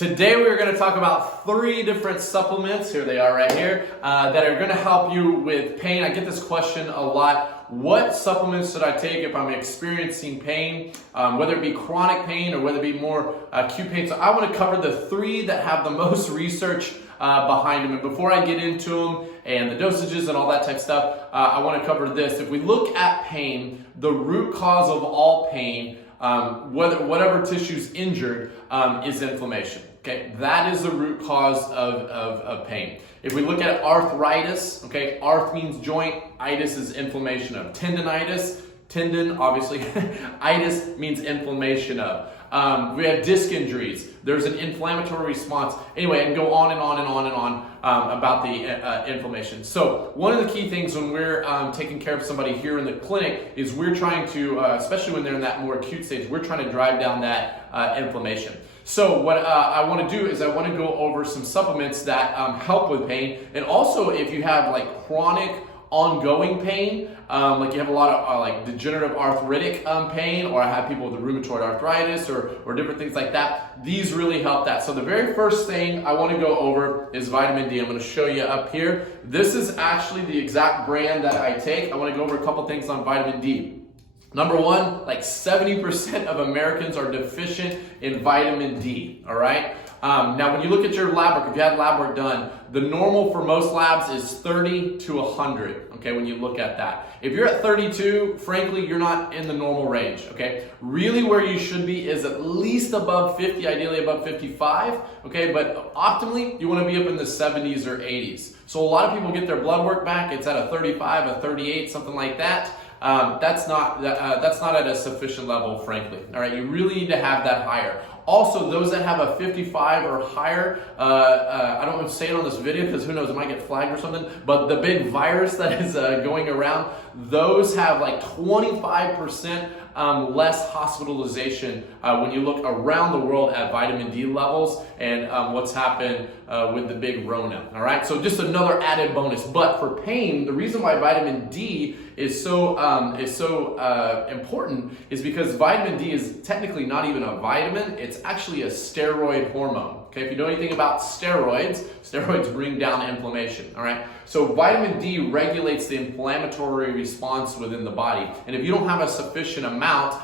Today we're going to talk about 3 different supplements, here they are right here, that are going to help you with pain. I get this question a lot. What supplements should I take if I'm experiencing pain, whether it be chronic pain or whether it be more acute pain? So I want to cover the 3 that have the most research behind them. And before I get into them and the dosages and all that type of stuff, I want to cover this. If we look at pain, the root cause of all pain, whatever tissue's injured, is inflammation. Okay, that is the root cause of pain. If we look at arthritis, okay, arth means joint, itis is inflammation of. Tendinitis, tendon, obviously, itis means inflammation of. We have disc injuries. There's an inflammatory response. Anyway, and go on and on and on and on about the inflammation. So one of the key things when we're taking care of somebody here in the clinic is we're trying to, especially when they're in that more acute stage, we're trying to drive down that inflammation. So what I want to do is I want to go over some supplements that help with pain, and also if you have like chronic ongoing pain, like you have a lot of like degenerative arthritic pain, or I have people with rheumatoid arthritis or different things like that, these really help that. So the very first thing I want to go over is vitamin D. I'm going to show you up here. This is actually the exact brand that I take. I want to go over a couple things on vitamin D. Number one, like 70% of Americans are deficient in vitamin D, all right? Now, when you look at your lab work, if you had lab work done, the normal for most labs is 30 to 100, okay, when you look at that. If you're at 32, frankly, you're not in the normal range, okay? Really where you should be is at least above 50, ideally above 55, okay? But optimally, you want to be up in the 70s or 80s. So a lot of people get their blood work back, it's at a 35, a 38, something like that. That's not at a sufficient level, frankly. All right, you really need to have that higher. Also, those that have a 55 or higher, I don't want to say it on this video because who knows, it might get flagged or something, but the big virus that is going around, those have like 25% less hospitalization when you look around the world at vitamin D levels and what's happened with the big Rona. All right, so just another added bonus. But for pain, the reason why vitamin D is so important is because vitamin D is technically not even a vitamin; it's actually a steroid hormone. Okay, if you know anything about steroids, steroids bring down inflammation, all right? So vitamin D regulates the inflammatory response within the body. And if you don't have a sufficient amount,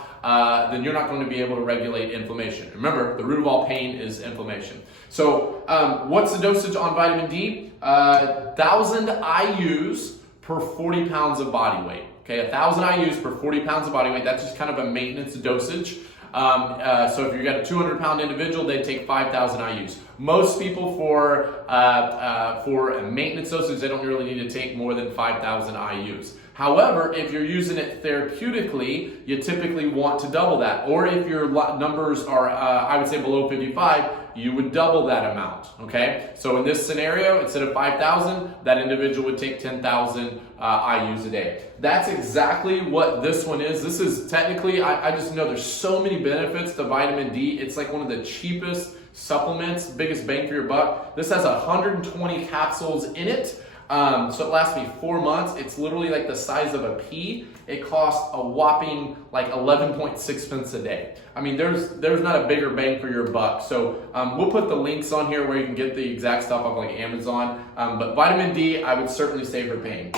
then you're not going to be able to regulate inflammation. Remember, the root of all pain is inflammation. So what's the dosage on vitamin D? 1,000 IUs per 40 pounds of body weight. Okay, 1,000 IUs per 40 pounds of body weight. That's just kind of a maintenance dosage. So if you've got a 200-pound individual, they take 5,000 IUs. Most people for a maintenance dosage, they don't really need to take more than 5,000 IUs. However, if you're using it therapeutically, you typically want to double that. Or if your numbers are, I would say, below 55, you would double that amount, okay? So in this scenario, instead of 5,000, that individual would take 10,000 IUs a day. That's exactly what this one is. This is technically, I just know there's so many benefits to vitamin D. It's like one of the cheapest supplements, biggest bang for your buck. This has 120 capsules in it. So it lasts me 4 months. It's literally like the size of a pea. It costs a whopping like 11.6 pence a day. I mean, there's not a bigger bang for your buck. So we'll put the links on here where you can get the exact stuff off like Amazon. But vitamin D, I would certainly say for pain.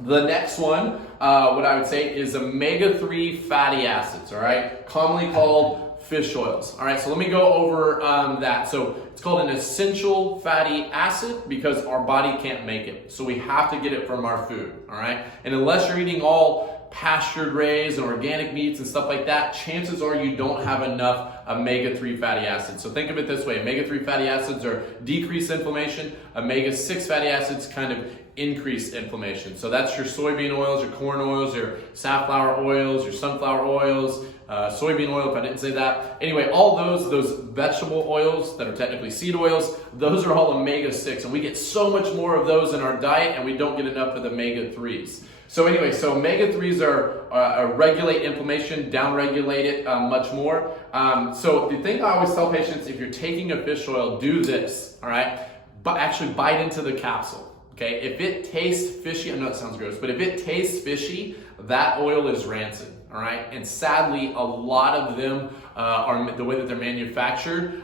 The next one, what I would say is omega-3 fatty acids, all right? Commonly called fish oils. All right, so let me go over that. So it's called an essential fatty acid because our body can't make it. So we have to get it from our food, all right? And unless you're eating all pastured raised and organic meats and stuff like that, chances are you don't have enough omega-3 fatty acids. So think of it this way. Omega-3 fatty acids are decrease inflammation. Omega-6 fatty acids kind of increase inflammation. So that's your soybean oils, your corn oils, your safflower oils, your sunflower oils, soybean oil, if I didn't say that. Anyway, all those vegetable oils that are technically seed oils, those are all omega-6, and we get so much more of those in our diet, and we don't get enough of the omega-3s. So anyway, so omega-3s are regulate inflammation, downregulate it much more. So the thing I always tell patients, if you're taking a fish oil, do this, all right? But actually bite into the capsule. Okay, if it tastes fishy, I know it sounds gross, but if it tastes fishy, that oil is rancid. all right? And sadly, a lot of them are the way that they're manufactured,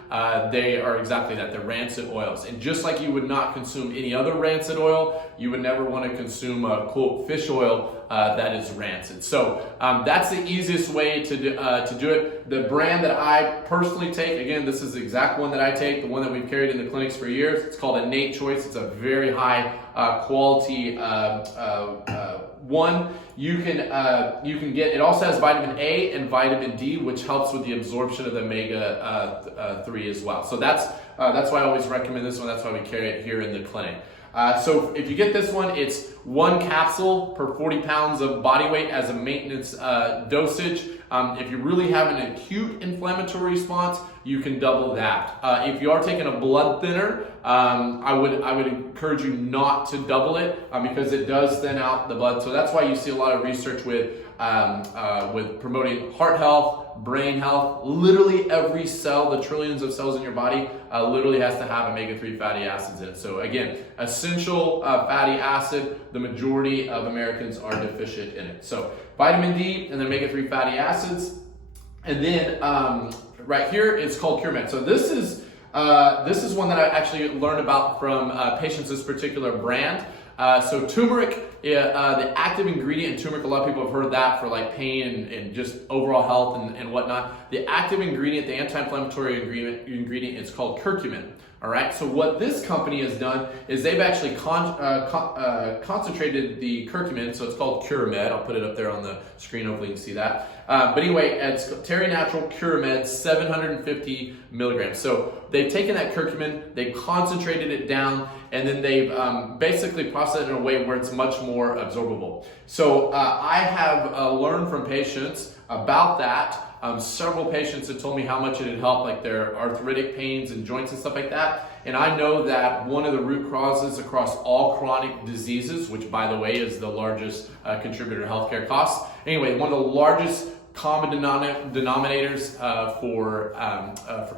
they are exactly that, they're rancid oils. And just like you would not consume any other rancid oil, you would never want to consume a quote fish oil that is rancid. So that's the easiest way to do it. The brand that I personally take, again, this is the exact one that I take, the one that we've carried in the clinics for years. It's called Innate Choice. It's a very high quality one. You can get, it also has vitamin A and vitamin D, which helps with the absorption of the omega-3 as well. So that's why I always recommend this one. That's why we carry it here in the clinic. So if you get this one, it's 1 capsule per 40 pounds of body weight as a maintenance dosage. If you really have an acute inflammatory response, you can double that. If you are taking a blood thinner, I would encourage you not to double it because it does thin out the blood. So that's why you see a lot of research with promoting heart health, brain health. Literally every cell, the trillions of cells in your body, literally has to have omega-3 fatty acids in it. So again, essential fatty acid, the majority of Americans are deficient in it. So vitamin D and the omega-3 fatty acids. And then right here, it's called CuraMed. So this is one that I actually learned about from patients, this particular brand. So turmeric, the active ingredient in turmeric, a lot of people have heard that for like pain and just overall health and whatnot. The active ingredient, the anti-inflammatory ingredient is called curcumin. All right, so what this company has done is they've actually concentrated the curcumin, so it's called CuraMed. I'll put it up there on the screen, hopefully you can see that. But anyway, it's Terry Natural CuraMed, 750 milligrams. So they've taken that curcumin, they've concentrated it down, and then they've basically processed it in a way where it's much more absorbable. So I have learned from patients about that. Several patients have told me how much it had helped, like their arthritic pains and joints and stuff like that. And I know that one of the root causes across all chronic diseases, which by the way is the largest contributor to healthcare costs. Anyway, one of the largest common denominators for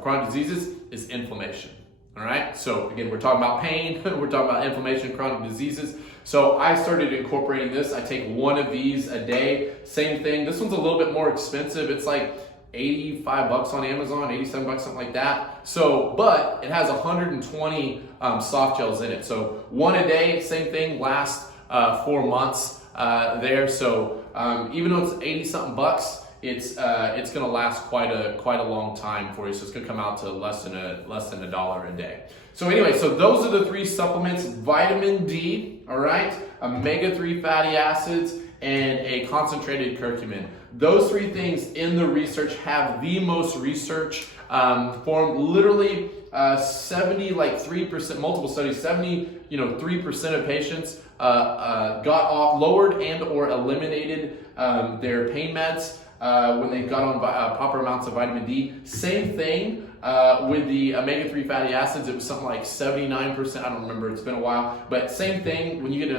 chronic diseases is inflammation. All right, so again, we're talking about pain, we're talking about inflammation, chronic diseases. So I started incorporating this. I take one of these a day. Same thing. This one's a little bit more expensive. It's like 85 bucks on Amazon, 87 bucks, something like that. So, but it has 120 soft gels in it. So one a day, same thing, lasts 4 months there. So even though it's 80 something bucks, it's going to last quite a long time for you. So it's going to come out to less than $1 a day. So anyway, so those are the 3 supplements: vitamin D, all right, omega-3 fatty acids, and a concentrated curcumin. Those 3 things in the research have the most research formed. Literally 3%, multiple studies, 3% of patients got lowered and or eliminated their pain meds when they got on proper amounts of vitamin D. Same thing with the omega-3 fatty acids. It was something like 79%. I don't remember, it's been a while. But same thing, when you get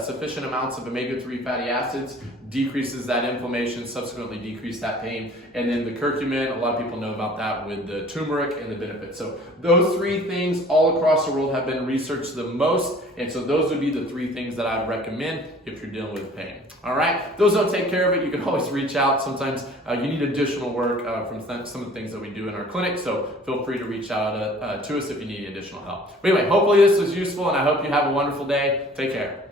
sufficient amounts of omega-3 fatty acids, decreases that inflammation, subsequently decrease that pain. And then the curcumin, a lot of people know about that with the turmeric and the benefits. So those 3 things all across the world have been researched the most. And so those would be the 3 things that I'd recommend if you're dealing with pain. All right, those don't take care of it. You can always reach out. Sometimes you need additional work from some of the things that we do in our clinic. So feel free to reach out to us if you need additional help. But anyway, hopefully this was useful, and I hope you have a wonderful day. Take care.